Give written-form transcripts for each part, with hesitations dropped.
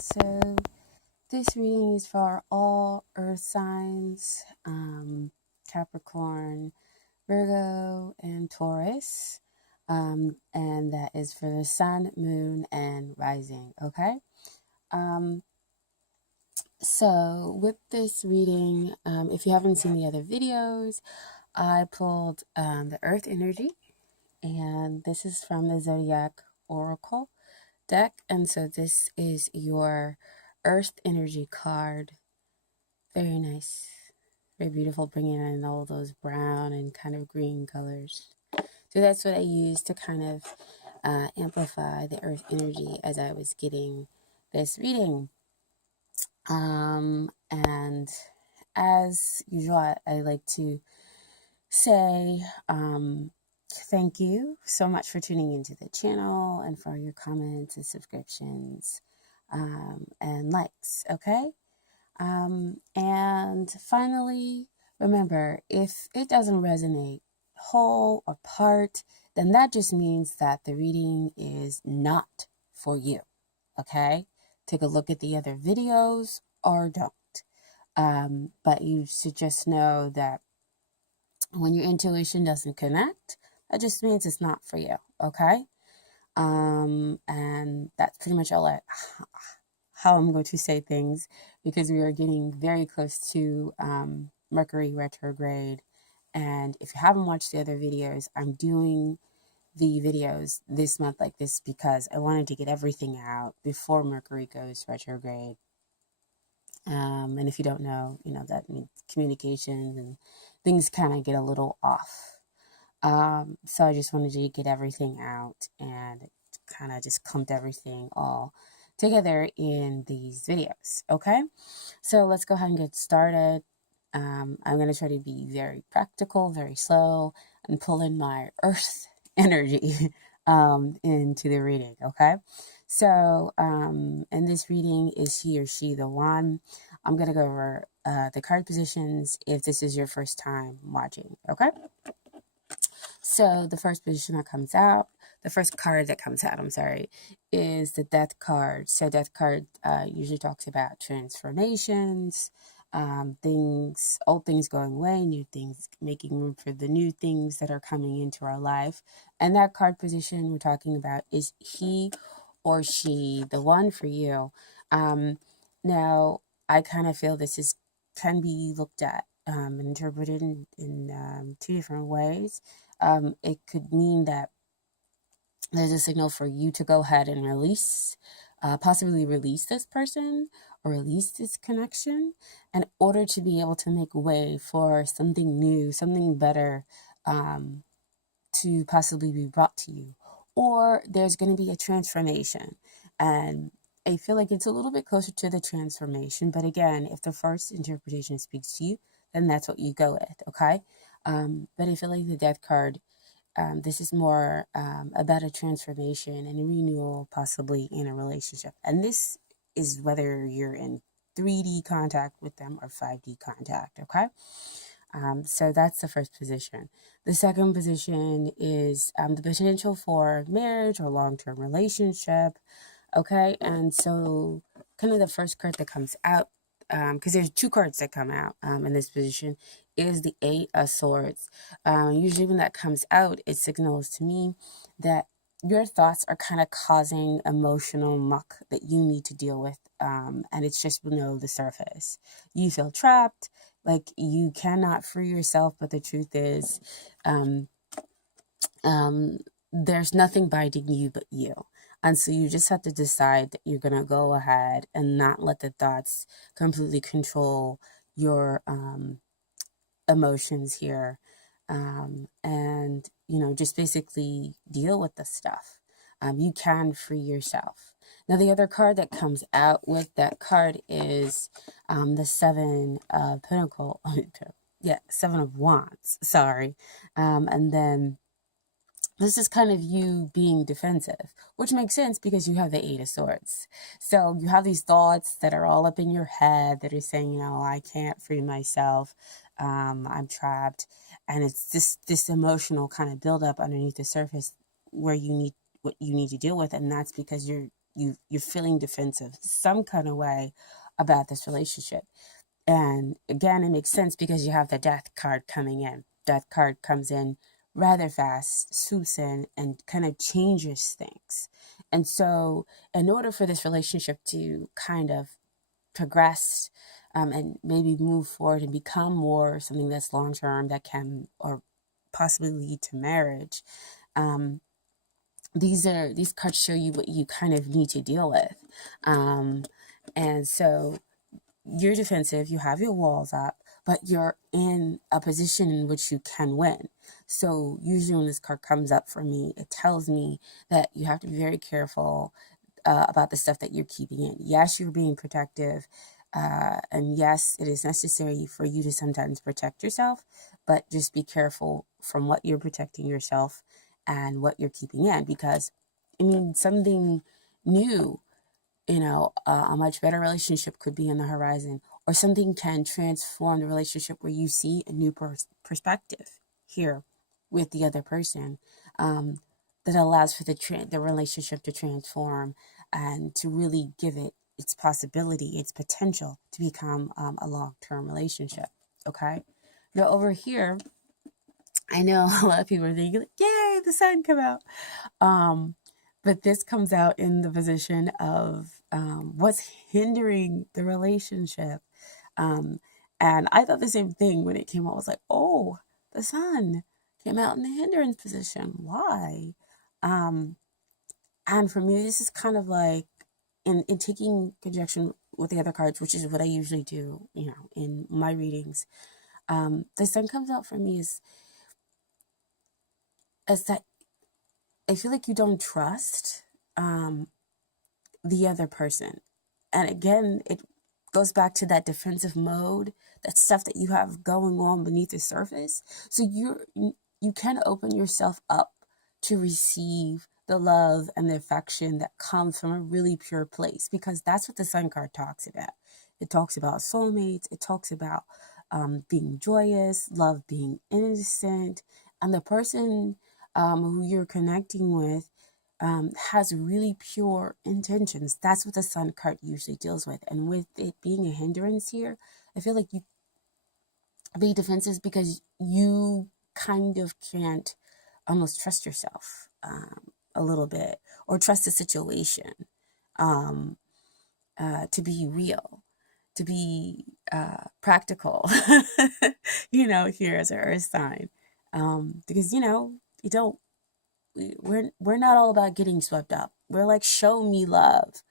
So this reading is for all earth signs, Capricorn, Virgo, and Taurus. And that is for the sun, moon, and rising. Okay. Um, so with this reading, if you haven't seen the other videos, I pulled the earth energy, and this is from the Zodiac Oracle deck. And so this is your earth energy card. Very nice, very beautiful, bringing in all those brown and kind of green colors. So that's what I used to kind of amplify the earth energy as I was getting this reading. And as usual, I like to say thank you so much for tuning into the channel and for your comments and subscriptions and likes, okay? And finally, remember, if it doesn't resonate whole or part, then that just means that the reading is not for you, okay? Take a look at the other videos or don't. But you should just know that when your intuition doesn't connect, that just means it's not for you, okay? And that's pretty much how I'm going to say things, because we are getting very close to Mercury retrograde. And if you haven't watched the other videos, I'm doing the videos this month like this because I wanted to get everything out before Mercury goes retrograde. And if you don't know, that means communication and things kind of get a little off. So I just wanted to get everything out and kind of just clumped everything all together in these videos. Okay, so let's go ahead and get started. I'm going to try to be very practical, very slow, and pull in my earth energy into the reading. Okay, so in this reading, is he or she the one? I'm going to go over the card positions if this is your first time watching. Okay, so the first position that comes out, the first card that comes out, I'm sorry, is the Death card. So Death card usually talks about transformations, old things going away, new things, making room for the new things that are coming into our life. And that card position we're talking about is he or she the one for you. Now, I kind of feel this can be looked at and interpreted in two different ways. It could mean that there's a signal for you to go ahead and possibly release this person or release this connection in order to be able to make way for something new, something better to possibly be brought to you. Or there's going to be a transformation. And I feel like it's a little bit closer to the transformation. But again, if the first interpretation speaks to you, then that's what you go with, okay? But I feel like the Death card, this is more about a transformation and a renewal, possibly in a relationship. And this is whether you're in 3D contact with them or 5D contact, okay? So that's the first position. The second position is the potential for marriage or long-term relationship, okay? And so kind of the first card that comes out, because there's two cards that come out in this position, is the Eight of Swords. Usually when that comes out, it signals to me that your thoughts are kind of causing emotional muck that you need to deal with, and it's just below the surface. You feel trapped, like you cannot free yourself, but the truth is, there's nothing binding you but you. And so you just have to decide that you're going to go ahead and not let the thoughts completely control your emotions here. And, just basically deal with the stuff. You can free yourself. Now, the other card that comes out with that card is the Seven of Pentacles. Yeah, Seven of Wands. Sorry. And then this is kind of you being defensive, which makes sense because you have the Eight of Swords. So you have these thoughts that are all up in your head that are saying, I can't free myself. I'm trapped. And it's this emotional kind of buildup underneath the surface where you need what you need to deal with. And that's because you're you're feeling defensive some kind of way about this relationship. And again, it makes sense because you have the death card coming in. Death card comes in rather fast, swoops in, and kind of changes things. And so, in order for this relationship to kind of progress, and maybe move forward and become more something that's long term, that can or possibly lead to marriage, um, these cards show you what you kind of need to deal with. And so you're defensive, you have your walls up, but you're in a position in which you can win. So usually when this card comes up for me, it tells me that you have to be very careful about the stuff that you're keeping in. Yes, you're being protective, and yes, it is necessary for you to sometimes protect yourself, but just be careful from what you're protecting yourself and what you're keeping in, because I mean, something new, a much better relationship could be on the horizon, or something can transform the relationship where you see a new perspective here with the other person, that allows for the relationship to transform and to really give it its possibility, its potential to become a long-term relationship. Okay. Now over here, I know a lot of people are thinking, yay, the sun come out. But this comes out in the position of what's hindering the relationship. And I thought the same thing when it came out. I was like, oh, the sun came out in the hindrance position. Why? And for me, this is kind of like in taking conjunction with the other cards, which is what I usually do, in my readings. The sun comes out for me as that I feel like you don't trust the other person. And again, it goes back to that defensive mode, that stuff that you have going on beneath the surface. So you can open yourself up to receive the love and the affection that comes from a really pure place, because that's what the sun card talks about. It talks about soulmates. It talks about being joyous, love being innocent, and the person who you're connecting with has really pure intentions. That's what the sun card usually deals with. And with it being a hindrance here, I feel like you be defensive because you kind of can't almost trust yourself a little bit, or trust the situation to be real, to be practical, here as an earth sign. Because, you don't, we're not all about getting swept up. We're like, show me love,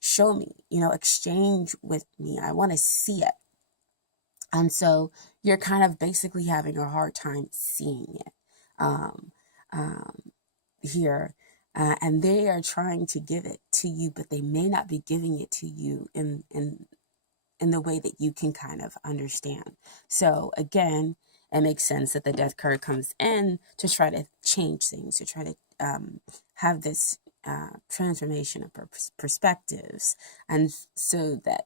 show me, exchange with me. I want to see it. And so you're kind of basically having a hard time seeing it here. And they are trying to give it to you, but they may not be giving it to you in the way that you can kind of understand. So again, it makes sense that the death card comes in to try to change things, to try to have this transformation of perspectives, and so that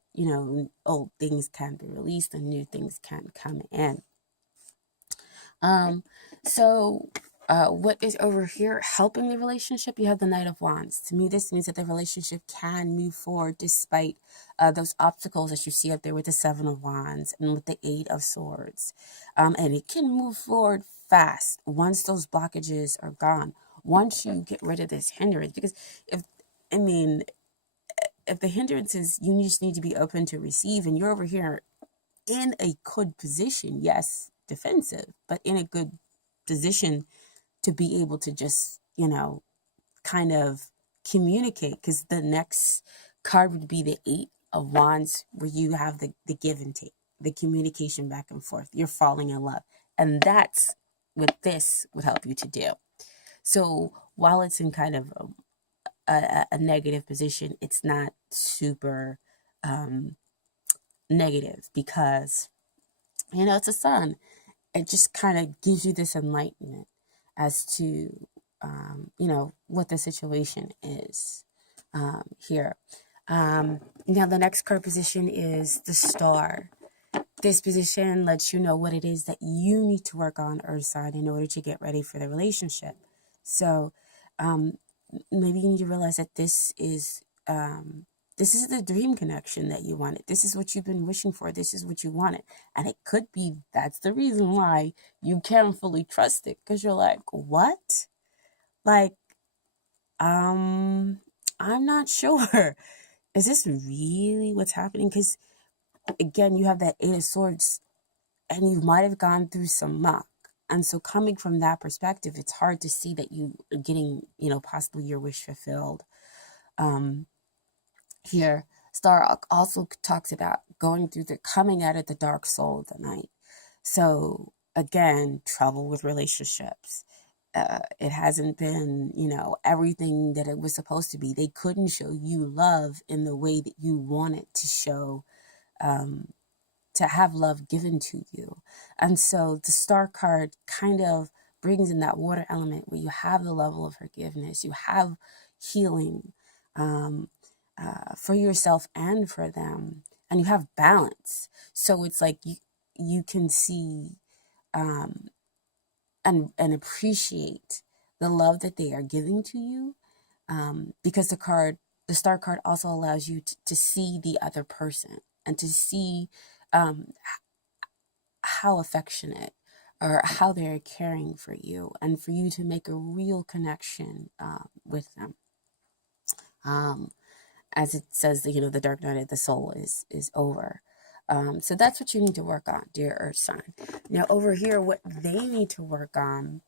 old things can be released and new things can come in. So what is over here helping the relationship? You have the Knight of Wands. To me, this means that the relationship can move forward despite those obstacles that you see up there with the Seven of Wands and with the Eight of Swords. And it can move forward fast once those blockages are gone, once you get rid of this hindrance. Because if the hindrances, you just need to be open to receive, and you're over here in a good position, yes, defensive, but in a good position to be able to just, kind of communicate, because the next card would be the Eight of Wands, where you have the give and take, the communication back and forth. You're falling in love. And that's what this would help you to do. So while it's in kind of a negative position, it's not super negative, because, it's a sun. It just kind of gives you this enlightenment as to, what the situation is here. Now, the next card position is the Star. This position lets you know what it is that you need to work on, Earth sign, in order to get ready for the relationship. So maybe you need to realize that this is this is the dream connection that you wanted. This is what you've been wishing for. This is what you wanted. And it could be that's the reason why you can't fully trust it, because you're like, what? Like, I'm not sure. Is this really what's happening? Because again, you have that Eight of Swords and you might have gone through some muck. And so coming from that perspective, it's hard to see that you are getting, possibly your wish fulfilled. Here, Star also talks about coming out of the dark soul of the night. So again, trouble with relationships. It hasn't been, everything that it was supposed to be. They couldn't show you love in the way that you wanted to show, to have love given to you. And so the Star card kind of brings in that water element where you have the level of forgiveness, you have healing for yourself and for them, and you have balance. So it's like you can see and appreciate the love that they are giving to you, because the Star card also allows you to see the other person and to see how affectionate or how they're caring for you, and for you to make a real connection with them. As it says, the dark night of the soul is over. So that's what you need to work on, dear Earth sign. Now over here, what they need to work on,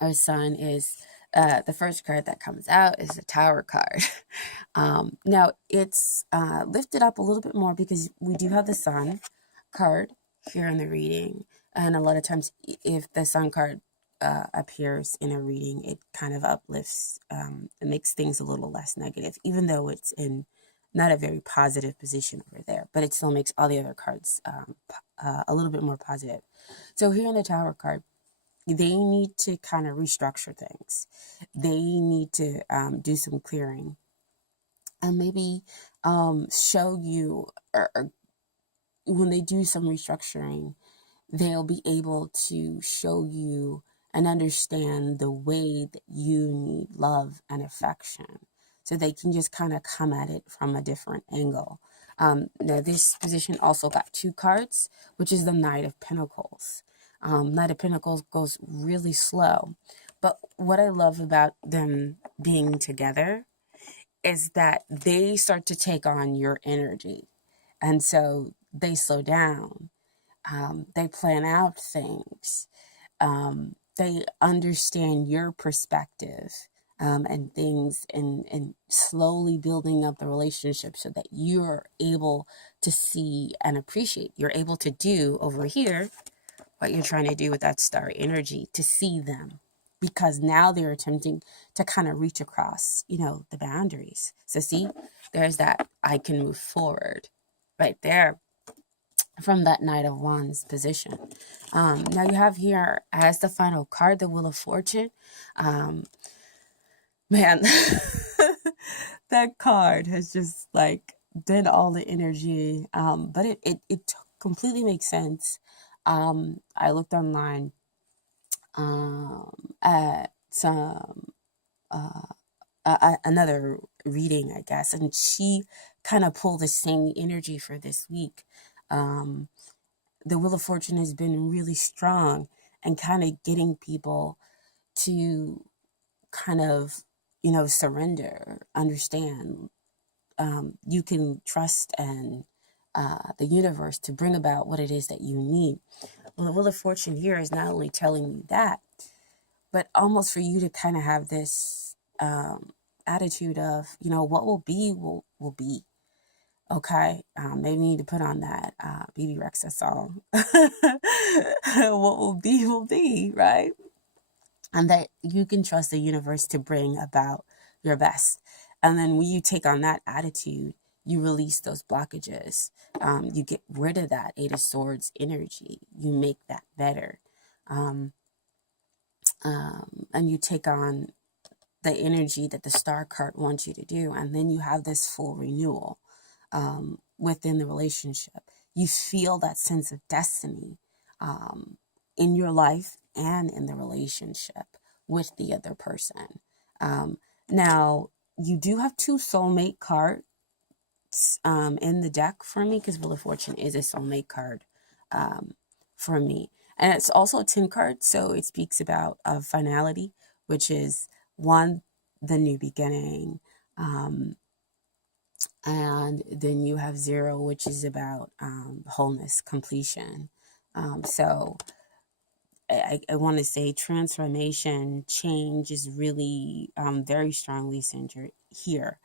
Earth sign, is the first card that comes out is the Tower card. Now it's lifted up a little bit more because we do have the Sun card here in the reading, and a lot of times if the Sun card appears in a reading, it kind of uplifts, it makes things a little less negative, even though it's in not a very positive position over there, but it still makes all the other cards a little bit more positive. So here in the Tower card, they need to kind of restructure things. They need to do some clearing, and maybe show you, or when they do some restructuring, they'll be able to show you and understand the way that you need love and affection, so they can just kind of come at it from a different angle. Now this position also got two cards, which is the Knight of Pentacles. Knight of Pentacles goes really slow, but what I love about them being together is that they start to take on your energy, and so they slow down. They plan out things. They understand your perspective, and things, and slowly building up the relationship so that you're able to see and appreciate. You're able to do over here what you're trying to do with that star energy, to see them, because now they're attempting to kind of reach across, the boundaries. So see, there's that I can move forward right there from that Knight of Wands position. Now you have here as the final card, the Wheel of Fortune. Man, that card has just like done all the energy, but it completely makes sense. I looked online at some another reading, I guess, and she kind of pulled the same energy for this week. The Wheel of Fortune has been really strong and kind of getting people to kind of, surrender, understand. You can trust and the universe to bring about what it is that you need. Well, the Wheel of Fortune here is not only telling you that, but almost for you to kind of have this attitude of, what will be, will be. Okay, maybe we need to put on that BB Rexa song. What will be, right? And that you can trust the universe to bring about your best. And then when you take on that attitude, you release those blockages. You get rid of that Eight of Swords energy. You make that better. And you take on the energy that the Star card wants you to do. And then you have this full renewal within the relationship. You feel that sense of destiny in your life and in the relationship with the other person. Now, you do have 2 soulmate cards in the deck for me, because Wheel of Fortune is a soulmate card for me. And it's also a 10 card, so it speaks about finality, which is 1, the new beginning. And then you have 0, which is about wholeness, completion. So I want to say transformation, change is really very strongly centered here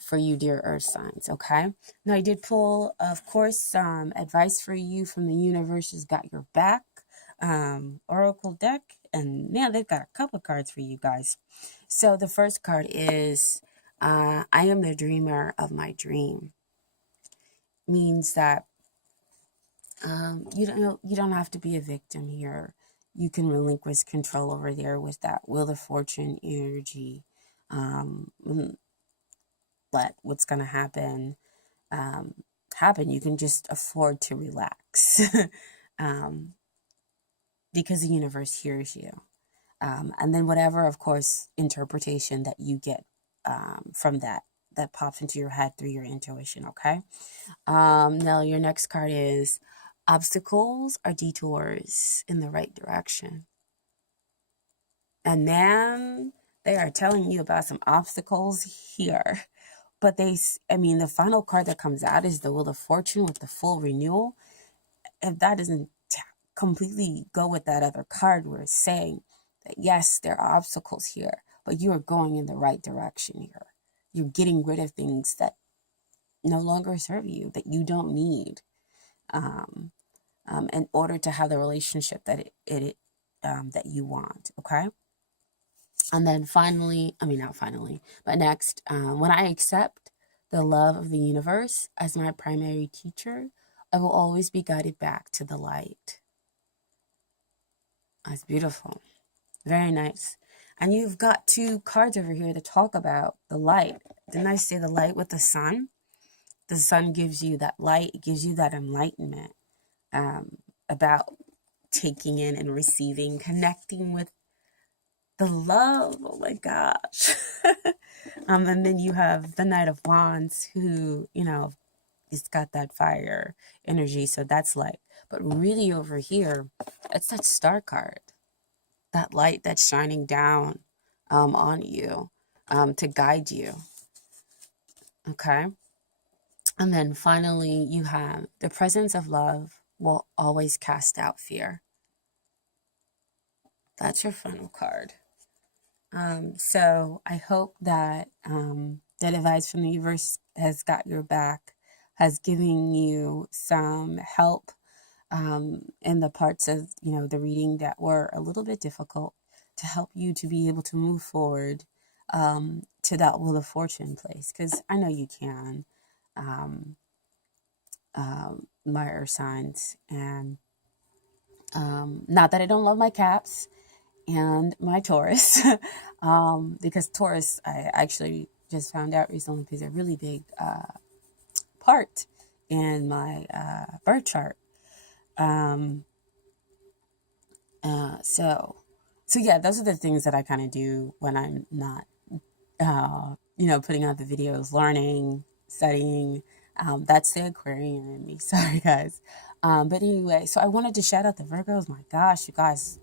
for you, dear Earth signs, okay? Now, I did pull, of course, some advice for you from the universe has got your back oracle deck, and now they've got a couple of cards for you guys. So the first card is I am the dreamer of my dream. Means that you don't have to be a victim here. You can relinquish control over there with that Wheel of Fortune energy. Let what's going to happen happen. You can just afford to relax because the universe hears you. And then whatever, of course, interpretation that you get from that pops into your head through your intuition, okay? Now, your next card is obstacles are detours in the right direction. And man, they are telling you about some obstacles here. But the final card that comes out is the Wheel of Fortune with the full renewal. If that doesn't completely go with that other card, we're saying that yes, there are obstacles here, but you are going in the right direction here. You're getting rid of things that no longer serve you, that you don't need, in order to have the relationship that that you want. Okay. And then next, when I accept the love of the universe as my primary teacher, I will always be guided back to the light. That's beautiful. Very nice. And you've got 2 cards over here to talk about the light. Didn't I say the light with the sun? The sun gives you that light. It gives you that enlightenment about taking in and receiving, connecting with the love. Oh my gosh. And then you have the Knight of Wands, who, he's got that fire energy. So that's light. But really over here, it's that star card. That light that's shining down on you to guide you. Okay. And then finally, you have the presence of love will always cast out fear. That's your final card. So I hope that that advice from the universe has got your back, has given you some help in the parts of, the reading that were a little bit difficult, to help you to be able to move forward to that Wheel of Fortune place, because I know you can, my Earth signs. And not that I don't love my Caps and my Taurus, because Taurus, I actually just found out recently, plays a really big part in my birth chart. So yeah, those are the things that I kind of do when I'm not, putting out the videos, learning, studying. That's the Aquarian in me. Sorry, guys. But anyway, so I wanted to shout out the Virgos. My gosh, you guys,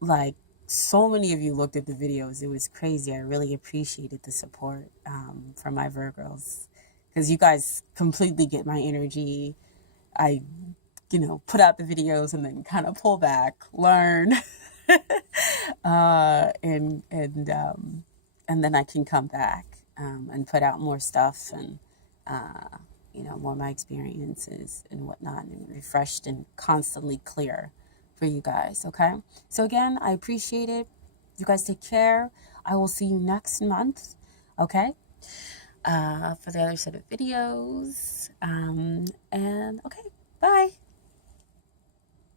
like, so many of you looked at the videos. It was crazy. I really appreciated the support from my Virgos, because you guys completely get my energy. I put out the videos and then kind of pull back, learn, and then I can come back and put out more stuff, and more of my experiences and whatnot, and refreshed and constantly clear for you guys. Okay, so again, I appreciate it. You guys take care. I will see you next month. Okay, for the other set of videos. And okay, bye.